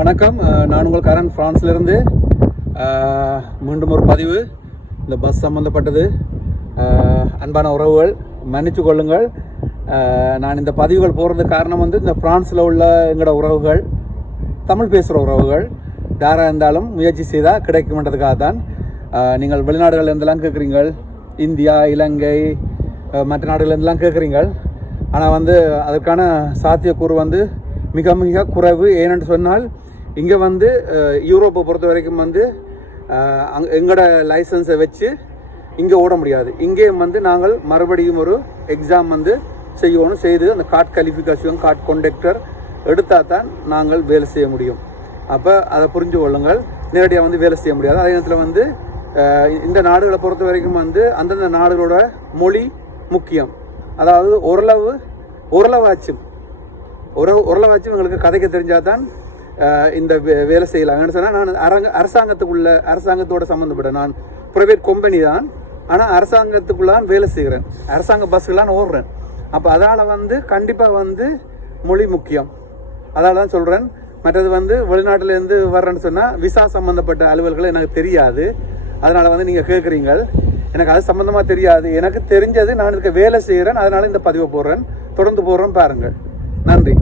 வணக்கம். நான் உங்கள் கரண் ஃப்ரான்ஸ்லேருந்து மீண்டும் ஒரு பதிவு. இந்த பஸ் சம்மந்தப்பட்டது அன்பான உறவுகள் மன்னிச்சு கொள்ளுங்கள். நான் இந்த பதிவுகள் போகிறதுக்கு காரணம் வந்து இந்த ஃப்ரான்ஸில் உள்ள எங்களோட உறவுகள் தமிழ் பேசுகிற உறவுகள் யாராக இருந்தாலும் முயற்சி செய்தால் கிடைக்கும்ன்றதுக்காக தான். நீங்கள் வெளிநாடுகள் இருந்தெல்லாம் கேட்குறீங்கள் இந்தியா இலங்கை மற்ற நாடுகள் கேட்குறீங்க கேட்குறீங்கள் ஆனால் வந்து அதற்கான சாத்தியக்கூறு வந்து மிக மிக குறைவு. ஏனென்று சொன்னால் இங்கே வந்து யூரோப்பை பொறுத்த வரைக்கும் வந்து அங்கே எங்களோட லைசன்ஸை வச்சு இங்கே ஓட முடியாது. இங்கேயும் வந்து நாங்கள் மறுபடியும் ஒரு எக்ஸாம் வந்து செய்யணும். செய்து அந்த கார்ட் குவாலிஃபிகேஷன் கார்ட் கண்டக்டர் எடுத்தால் தான் நாங்கள் வேலை செய்ய முடியும். அப்போ அதை புரிஞ்சு கொள்ளுங்கள். நேரடியாக வந்து வேலை செய்ய முடியாது. அதே நேரத்தில் வந்து இந்த நாடுகளை பொறுத்த வரைக்கும் வந்து அந்தந்த நாடுகளோட மொழி முக்கியம். அதாவது ஓரளவு ஓரளவாச்சும் ஒரு ஓரளவாச்சும் எங்களுக்கு கதைக்க தெரிஞ்சால் தான் இந்த வே- வேலை செய்யலாங்கன்னு சொன்னால் நான் அரங்க அரசாங்கத்துக்குள்ள அரசாங்கத்தோட சம்மந்தப்பட்ட நான் ப்ரைவேட் கம்பெனி தான். ஆனால் அரசாங்கத்துக்குள்ளான் வேலை செய்கிறேன் அரசாங்க பஸ்ஸுலாம் ஓடுறேன். அப்போ அதனால் வந்து கண்டிப்பாக வந்து மொழி முக்கியம். அதால் தான் சொல்கிறேன் மற்றது வந்து வெளிநாட்டிலேருந்து வர்றேன்னு சொன்னால் விசா சம்மந்தப்பட்ட அலுவல்கள் எனக்கு தெரியாது. அதனால் வந்து நீங்கள் கேட்குறீங்க எனக்கு அது சம்மந்தமாக தெரியாது. எனக்கு தெரிஞ்சது நான் இதுக்கு வேலை செய்கிறேன் அதனால் இந்த பதிவை போடுறேன். தொடர்ந்து போடுறேன் பாருங்கள். நன்றி.